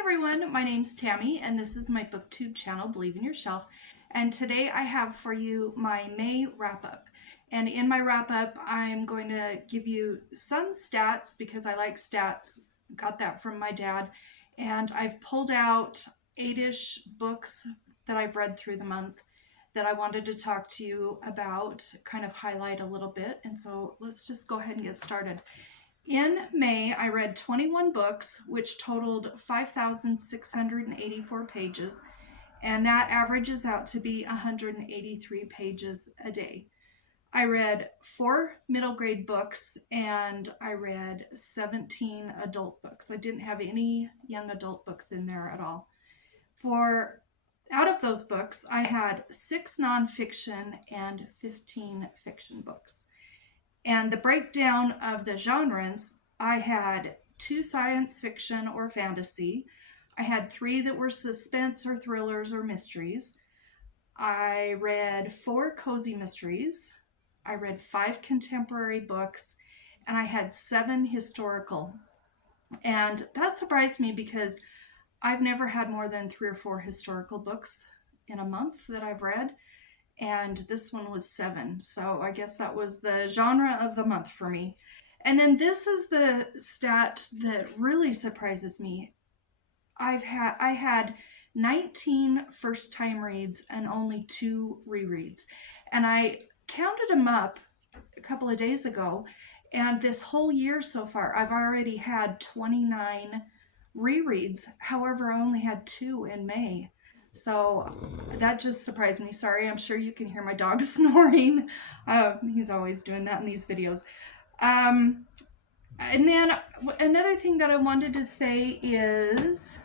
everyone, my name's Tammy and this is my booktube channel, Believe in Yourself. And today I have for you my May wrap-up. And in my wrap-up, I'm going to give you some stats because I like stats. Got that from my dad. And I've pulled out 8-ish books that I've read through the month that I wanted to talk to you about, kind of highlight a little bit. And so let's just go ahead and get started. In May, I read 21 books, which totaled 5,684 pages, and that averages out to be 183 pages a day. I read 4 middle grade books, and I read 17 adult books. I didn't have any young adult books in there at all. Out of those books, I had 6 nonfiction and 15 fiction books. And the breakdown of the genres, I had 2 science fiction or fantasy. I had 3 that were suspense or thrillers or mysteries. I read 4 cozy mysteries. I read 5 contemporary books, and I had 7 historical. And that surprised me because I've never had more than 3 or 4 historical books in a month that I've read. And this one was 7. So I guess that was the genre of the month for me. And then this is the stat that really surprises me. I had 19 first-time reads and only 2 rereads. And I counted them up a couple of days ago, and this whole year so far, I've already had 29 rereads. However, I only had 2 in May. So that just surprised me. Sorry, I'm sure you can hear my dog snoring. He's always doing that in these videos. And then another thing that I wanted to say is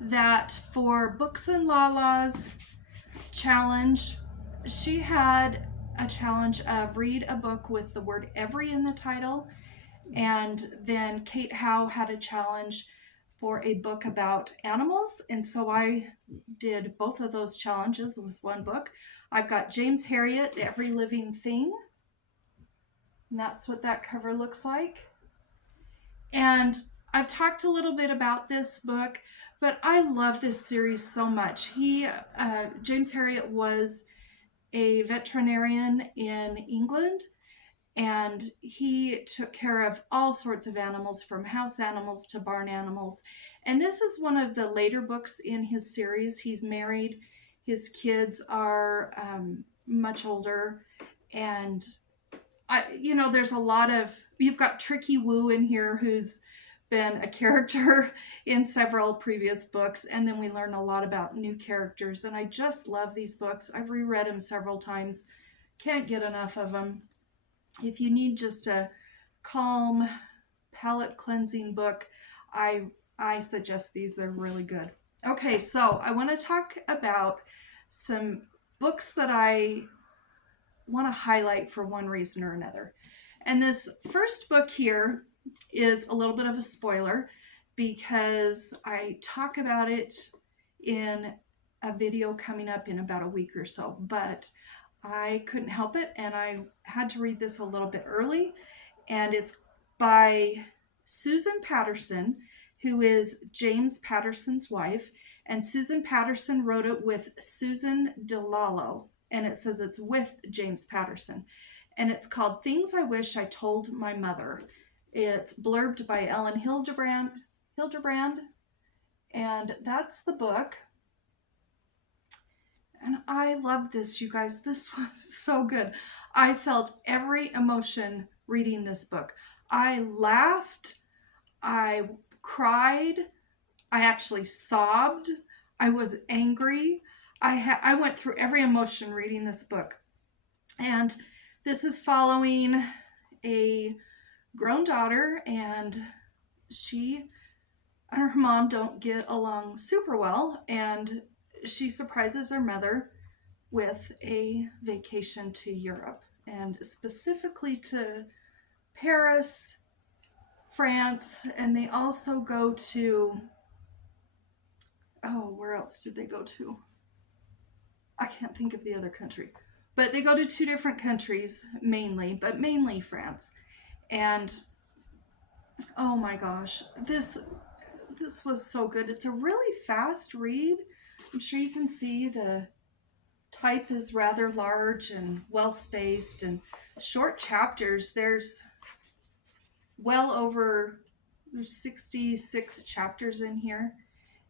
that for Books and Lala's challenge, she had a challenge of read a book with the word every in the title. And then Kate Howe had a challenge for a book about animals, and so I did both of those challenges with one book. I've got James Herriot, Every Living Thing, and that's what that cover looks like. And I've talked a little bit about this book, but I love this series so much. James Herriot was a veterinarian in England, and he took care of all sorts of animals, from house animals to barn animals. And this is one of the later books in his series. He's married. His kids are much older. And, there's a lot of, you've got Tricky Woo in here, who's been a character in several previous books. And then we learn a lot about new characters. And I just love these books. I've reread them several times. Can't get enough of them. If you need just a calm, palate cleansing book, I suggest these. They're really good. Okay, so I want to talk about some books that I want to highlight for one reason or another. And this first book here is a little bit of a spoiler because I talk about it in a video coming up in about a week or so, but I couldn't help it, and I had to read this a little bit early. And it's by Susan Patterson, who is James Patterson's wife. And Susan Patterson wrote it with Susan Dilallo, and it says it's with James Patterson. And it's called Things I Wish I Told My Mother. It's blurbed by Ellen Hildebrand, and that's the book. And I love this, you guys. This was so good. I felt every emotion reading this book. I laughed. I cried. I actually sobbed. I was angry. I went through every emotion reading this book. And this is following a grown daughter, and she and her mom don't get along super well, and she surprises her mother with a vacation to Europe, and specifically to Paris, France, and they also go to, where else did they go to? I can't think of the other country, but they go to 2 different countries mainly France. And oh my gosh, this was so good. It's a really fast read. I'm sure you can see the type is rather large and well spaced and short chapters. There's well over there's 66 chapters in here,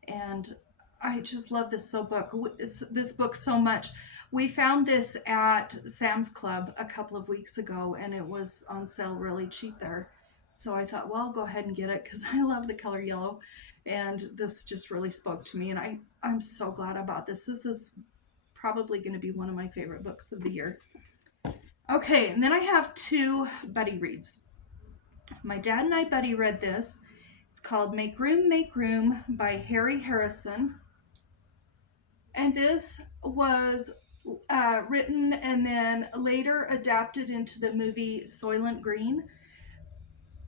and I just love this book so much. We found this at Sam's Club a couple of weeks ago, and it was on sale really cheap there. So I thought, well, I'll go ahead and get it because I love the color yellow, and this just really spoke to me. And I'm so glad about this. This is probably going to be one of my favorite books of the year. Okay, and then I have two buddy reads. My dad and I buddy read this. It's called Make Room by Harry Harrison. And this was written and then later adapted into the movie Soylent Green.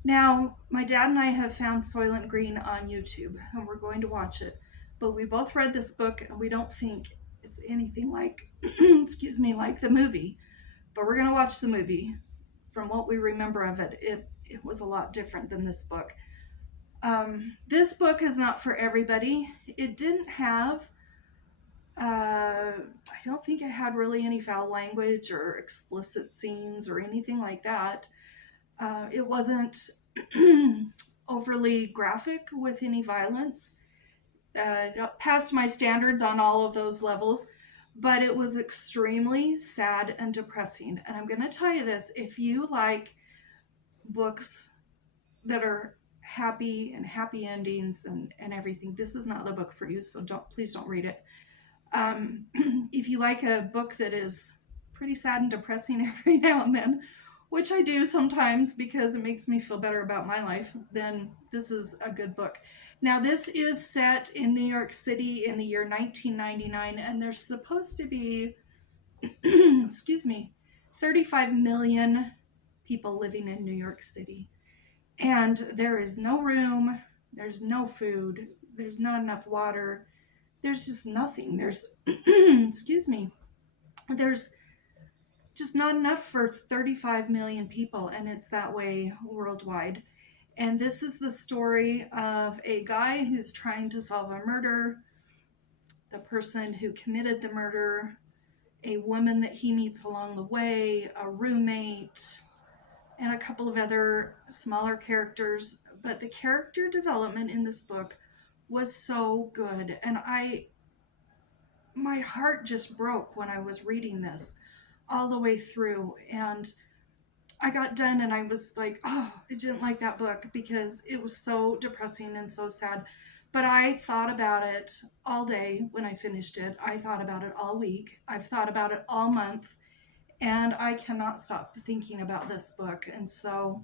Now, my dad and I have found Soylent Green on YouTube, and we're going to watch it. But we both read this book, and we don't think it's anything like, excuse me, like the movie. But we're going to watch the movie. From what we remember of it, it was a lot different than this book. This book is not for everybody. It didn't have, I don't think it had really any foul language or explicit scenes or anything like that. It wasn't overly graphic with any violence, past my standards on all of those levels, but it was extremely sad and depressing. And I'm going to tell you this, if you like books that are happy and happy endings and everything, this is not the book for you, so please don't read it. If you like a book that is pretty sad and depressing every now and then, which I do sometimes because it makes me feel better about my life, then this is a good book. Now, this is set in New York City in the year 1999, and there's supposed to be, excuse me, 35 million people living in New York City. And there is no room, there's no food, there's not enough water, there's just nothing. There's, excuse me, there's just not enough for 35 million people, and it's that way worldwide. And this is the story of a guy who's trying to solve a murder, the person who committed the murder, a woman that he meets along the way, a roommate, and a couple of other smaller characters. But the character development in this book was so good, and my heart just broke when I was reading this all the way through. And I got done and I was like, oh, I didn't like that book because it was so depressing and so sad. But I thought about it all day when I finished it. I thought about it all week. I've thought about it all month. And I cannot stop thinking about this book. And so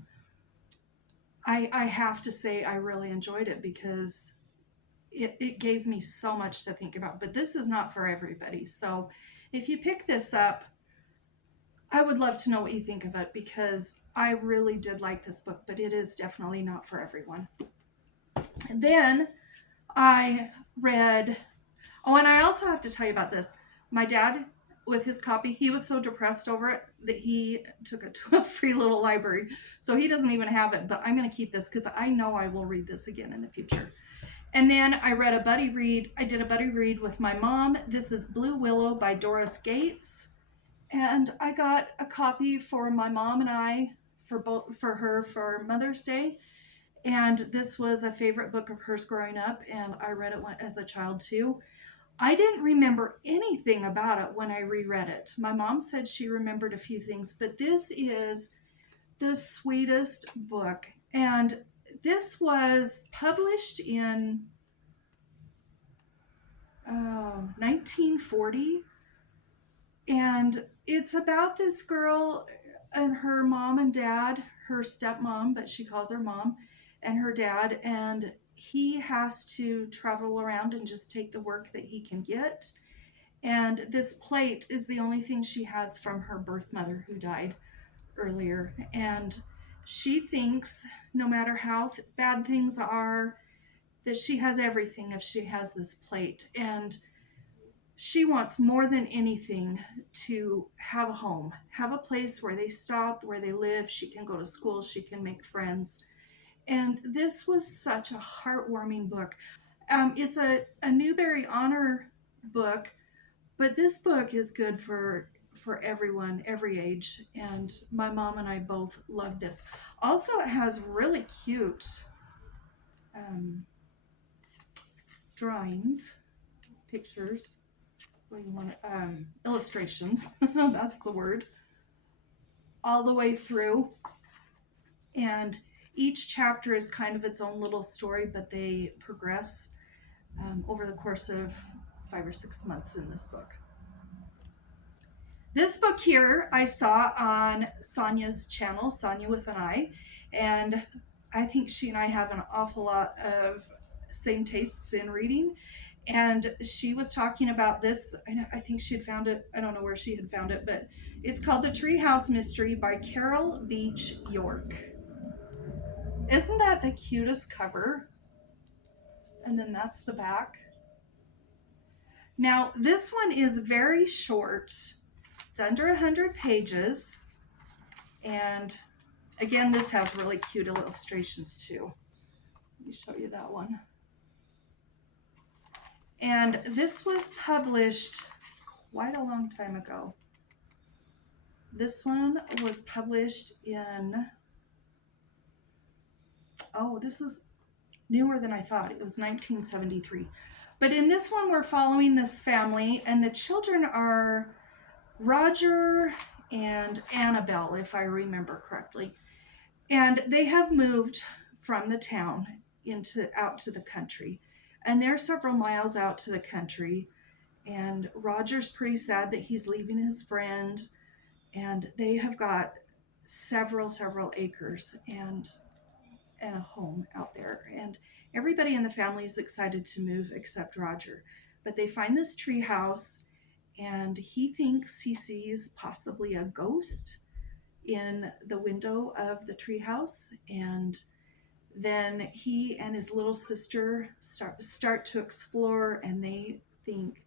I have to say I really enjoyed it because it gave me so much to think about. But this is not for everybody. So if you pick this up, I would love to know what you think of it because I really did like this book, but it is definitely not for everyone. And then I read, oh, and I also have to tell you about this. My dad, with his copy, he was so depressed over it that he took it to a free little library. So he doesn't even have it, but I'm going to keep this because I know I will read this again in the future. And then I read a buddy read. I did a buddy read with my mom. This is Blue Willow by Doris Gates. And I got a copy for my mom and I for her for Mother's Day. And this was a favorite book of hers growing up, and I read it as a child too. I didn't remember anything about it when I reread it. My mom said she remembered a few things, but this is the sweetest book. And this was published in 1940. And it's about this girl and her mom and dad, her stepmom, but she calls her mom, and her dad. And he has to travel around and just take the work that he can get. And this plate is the only thing she has from her birth mother who died earlier. And she thinks no matter how bad things are, that she has everything if she has this plate. And she wants more than anything to have a home, have a place where they stop, where they live. She can go to school, she can make friends. And this was such a heartwarming book. It's a Newbery Honor book, but this book is good for everyone, every age. And my mom and I both love this. Also, it has really cute um, drawings, pictures. What do you want? Illustrations. That's the word. All the way through, and each chapter is kind of its own little story, but they progress over the course of 5 or 6 months in this book. This book here I saw on Sonia's channel, Sonia with an I, and I think she and I have an awful lot of same tastes in reading. And she was talking about this. I think she had found it. I don't know where she had found it, but it's called The Treehouse Mystery by Carol Beach York. Isn't that the cutest cover? And then that's the back. Now, this one is very short. It's under 100 pages. And again, this has really cute illustrations too. Let me show you that one. And this was published quite a long time ago. This one was published in, oh, this is newer than I thought. It was 1973. But in this one, we're following this family, and the children are Roger and Annabelle, if I remember correctly. And they have moved from the town out to the country. And they're several miles out to the country. And Roger's pretty sad that he's leaving his friend. And they have got several acres and a home out there. And everybody in the family is excited to move except Roger. But they find this tree house, and he thinks he sees possibly a ghost in the window of the treehouse. And then he and his little sister start to explore, and they think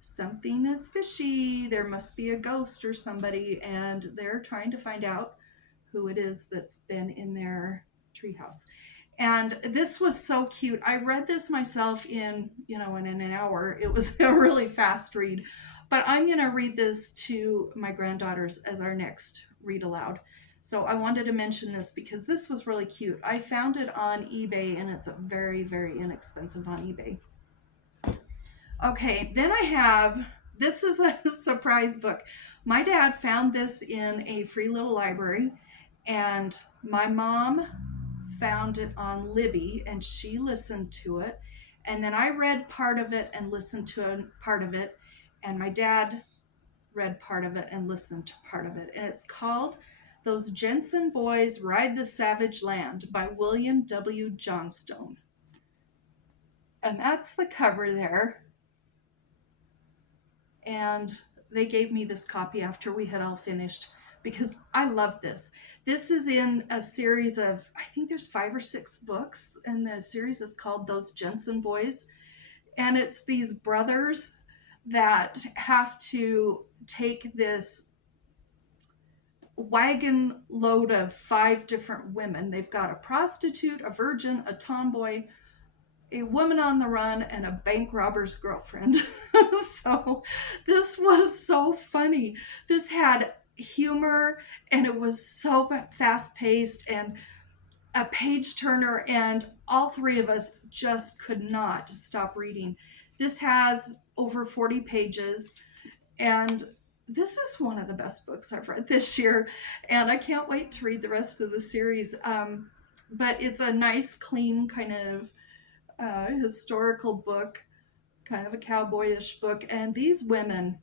something is fishy. There must be a ghost or somebody, and they're trying to find out who it is that's been in their treehouse. And this was so cute. I read this myself in an hour. It was a really fast read. But I'm going to read this to my granddaughters as our next read aloud. So I wanted to mention this because this was really cute. I found it on eBay, and it's very, very inexpensive on eBay. Okay, then this is a surprise book. My dad found this in a free little library, and my mom found it on Libby, and she listened to it. And then I read part of it and listened to part of it. And my dad read part of it and listened to part of it. And it's called Those Jensen Boys Ride the Savage Land by William W. Johnstone. And that's the cover there. And they gave me this copy after we had all finished because I love this. This is in a series of, I think there's 5 or 6 books, and the series is called Those Jensen Boys. And it's these brothers that have to take this wagon load of 5 different women. They've got a prostitute, a virgin, a tomboy, a woman on the run, and a bank robber's girlfriend. So this was so funny. This had humor, and it was so fast-paced and a page turner, and all 3 of us just could not stop reading. This has over 40 pages, and this is one of the best books I've read this year, and I can't wait to read the rest of the series. But it's a nice, clean kind of historical book, kind of a cowboyish book. And these women,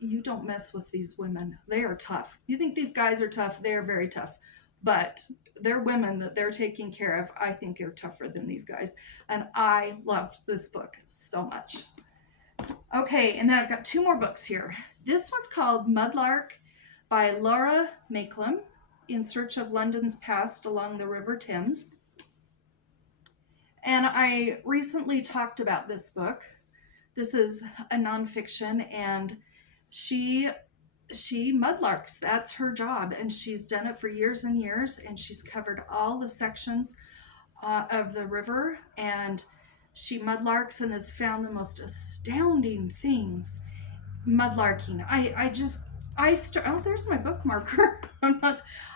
you don't mess with these women. They are tough. You think these guys are tough? They are very tough. But they're women that they're taking care of, I think, are tougher than these guys. And I loved this book so much. Okay, and then I've got 2 more books here. This one's called Mudlark by Lara Maiklem, In Search of London's Past Along the River Thames. And I recently talked about this book. This is a nonfiction, and she she mudlarks. That's her job. And she's done it for years and years. And she's covered all the sections of the river. And she mudlarks and has found the most astounding things mudlarking. Oh, there's my bookmarker.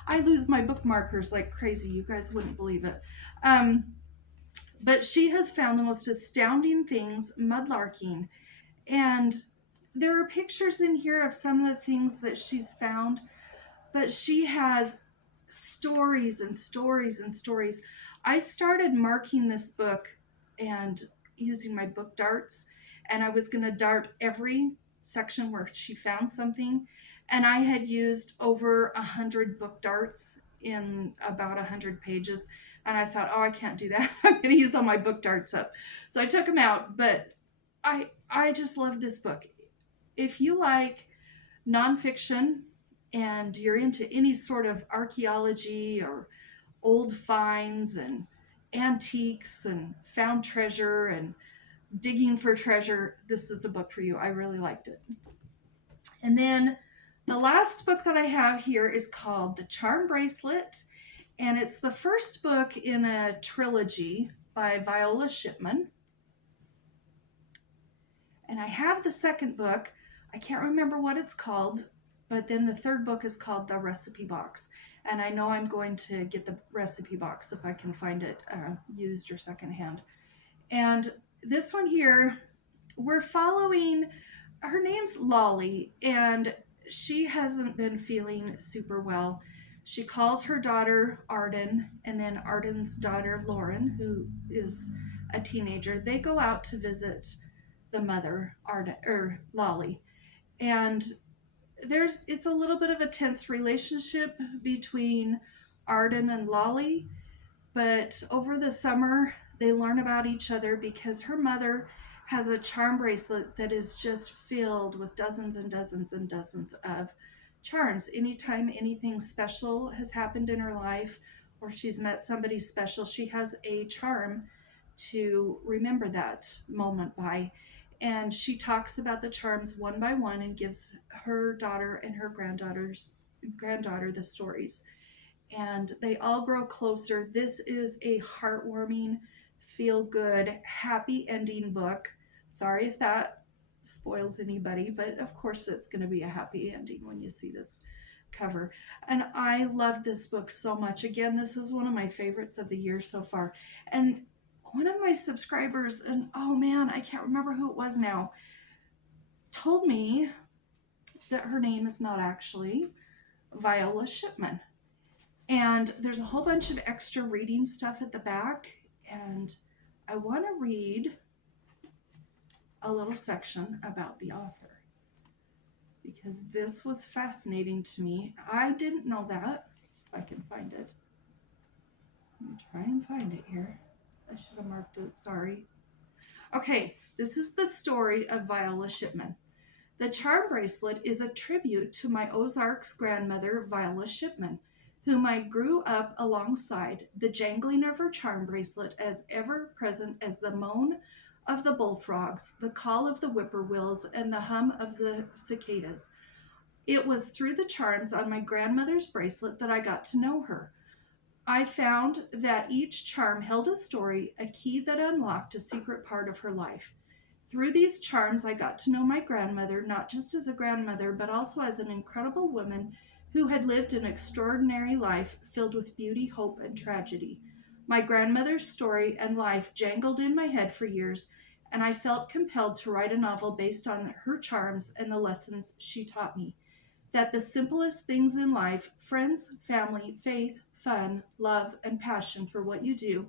I lose my bookmarkers like crazy. You guys wouldn't believe it. Um, but she has found the most astounding things mudlarking. And there are pictures in here of some of the things that she's found, but she has stories and stories and stories. I started marking this book and using my book darts, and I was going to dart every section where she found something. And I had used over 100 book darts in about 100 pages. And I thought, oh, I can't do that. I'm going to use all my book darts up. So I took them out. But I just love this book. If you like nonfiction and you're into any sort of archaeology or old finds and antiques and found treasure and digging for treasure, this is the book for you. I really liked it. And then the last book that I have here is called The Charm Bracelet, and it's the first book in a trilogy by Viola Shipman. And I have the second book. I can't remember what it's called, but then the third book is called The Recipe Box. And I know I'm going to get the recipe box if I can find it used or secondhand. And this one here, we're following, her name's Lolly, and she hasn't been feeling super well. She calls her daughter Arden, and then Arden's daughter Lauren, who is a teenager. They go out to visit the mother, Arden, or Lolly, and it's a little bit of a tense relationship between Arden and Lolly, but over the summer they learn about each other because her mother has a charm bracelet that is just filled with dozens and dozens and dozens of charms. Anytime anything special has happened in her life or she's met somebody special, she has a charm to remember that moment by. And she talks about the charms one by one and gives her daughter and her granddaughter the stories. And they all grow closer. This is a heartwarming, feel good, happy ending book. Sorry if that spoils anybody, but of course it's going to be a happy ending when you see this cover. And I love this book so much. Again, this is one of my favorites of the year so far. And one of my subscribers, and oh man, I can't remember who it was now, told me that her name is not actually Viola Shipman. And there's a whole bunch of extra reading stuff at the back, and I want to read a little section about the author because this was fascinating to me. I didn't know that. If I can find it. Let me try and find it here. I should have marked it, sorry. Okay, this is the story of Viola Shipman. The charm bracelet is a tribute to my Ozarks grandmother, Viola Shipman, whom I grew up alongside, the jangling of her charm bracelet as ever present as the moan of the bullfrogs, the call of the whippoorwills, and the hum of the cicadas. It was through the charms on my grandmother's bracelet that I got to know her. I found that each charm held a story, a key that unlocked a secret part of her life. Through these charms, I got to know my grandmother, not just as a grandmother, but also as an incredible woman who had lived an extraordinary life filled with beauty, hope, and tragedy. My grandmother's story and life jangled in my head for years, and I felt compelled to write a novel based on her charms and the lessons she taught me. That the simplest things in life, friends, family, faith, fun, love, and passion for what you do,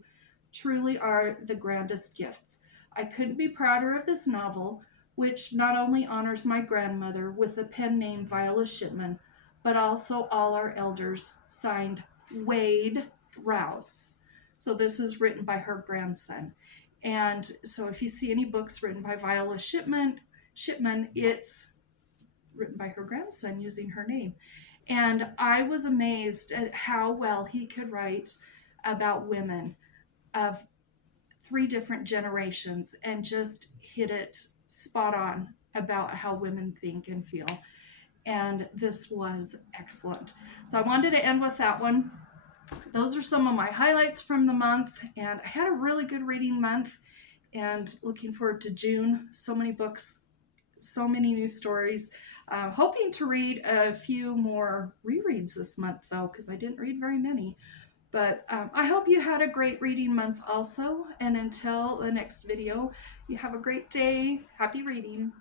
truly are the grandest gifts. I couldn't be prouder of this novel, which not only honors my grandmother with the pen name Viola Shipman, but also all our elders, signed Wade Rouse. So this is written by her grandson. And so if you see any books written by Viola Shipman, it's written by her grandson using her name. And I was amazed at how well he could write about women of 3 different generations and just hit it spot on about how women think and feel. and this was excellent. So I wanted to end with that one. Those are some of my highlights from the month, and I had a really good reading month, and looking forward to June. So many books, so many new stories. Hoping to read a few more rereads this month, though, because I didn't read very many. But I hope you had a great reading month also. And until the next video, you have a great day. Happy reading.